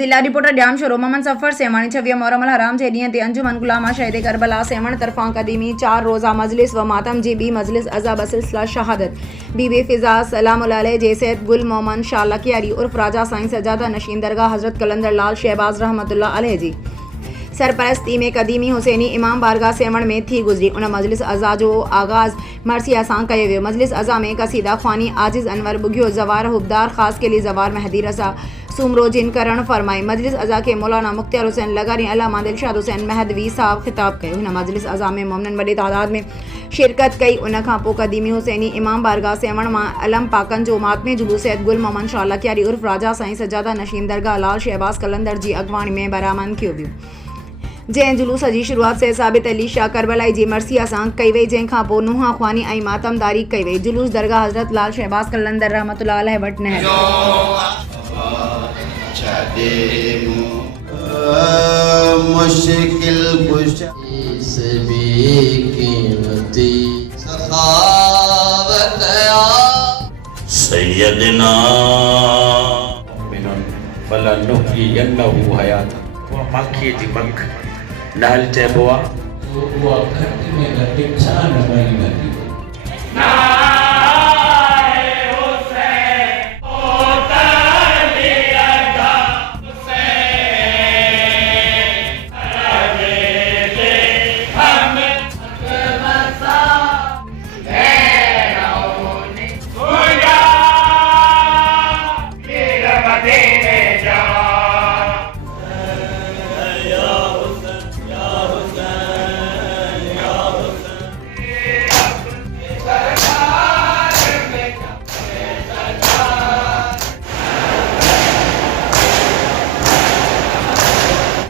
जिला reporter dam sorrow Mohammad सफ़र सेवाणी 26 मुहर्रम हराम जे ॾींहं ते अंजुमन गुलामा शहीद करबला सेवण तरफ़ां क़दीमी 4 रोज़ा मजलिस व मातम जी बी मजलिस अज़ा बसिलसिला शहादत बीबी फ़िज़ा सलामुल अलैह जे सैयद गुल मोहम्मद शाह लकियारी उर्फ राजा साईं सजादा नशीन दरगाह हज़रत कलंदर लाल शहबाज रहमतुल्लाह अलैह जी सरपरस्ती में कदीमी हुसैनी इमाम बारगाह सेवण में थी गुजरी। उन मजलिस अज़ा जो आगाज़ मरसिया सां कयो वियो। मजलिस अज़ा में कसीदा ख़्वानी आजिज़ अनवर बुघियो ज़वार हुबदार ख़ास के लिए ज़वार महदी रसा सुमरो जिन करण फरमाई। मजलिस अज़ा के मौलाना मुख्तियार हुसैन लगारी अल्लामा दिलशाद हुसैन महदवी साहब खिताब कयो। हिन मजलिस अज़ा में मोमिनन वॾी तादाद में शिरकत कई। उन खां पोइ कदीमी हुसैनी इमाम बारगाह सेवण मां अलम पाकन जो मातमी जुलूस सैयद गुल मोहम्मद शाह लकियारी उर्फ राजा साईं सजादा नशीन दरगाह लाल शहबाज कलंदर जी अगवाणी में बरामद कियो वियो। जैं जुलूस की शुरुआत से साबित अली शाह करबलाई जी मरसिया सां कई वई, जंहिंखां पोइ नुहा ख़्वानी ऐं मातमदारी कई वई। जुलूस दरगाह हज़रत लाल शहबाज कलंदर रहमतुल्लाह अलैह वटि नहर सैयदना बला नुहयिन्नहु हयात माखी जी मख नाल चइबो आहे।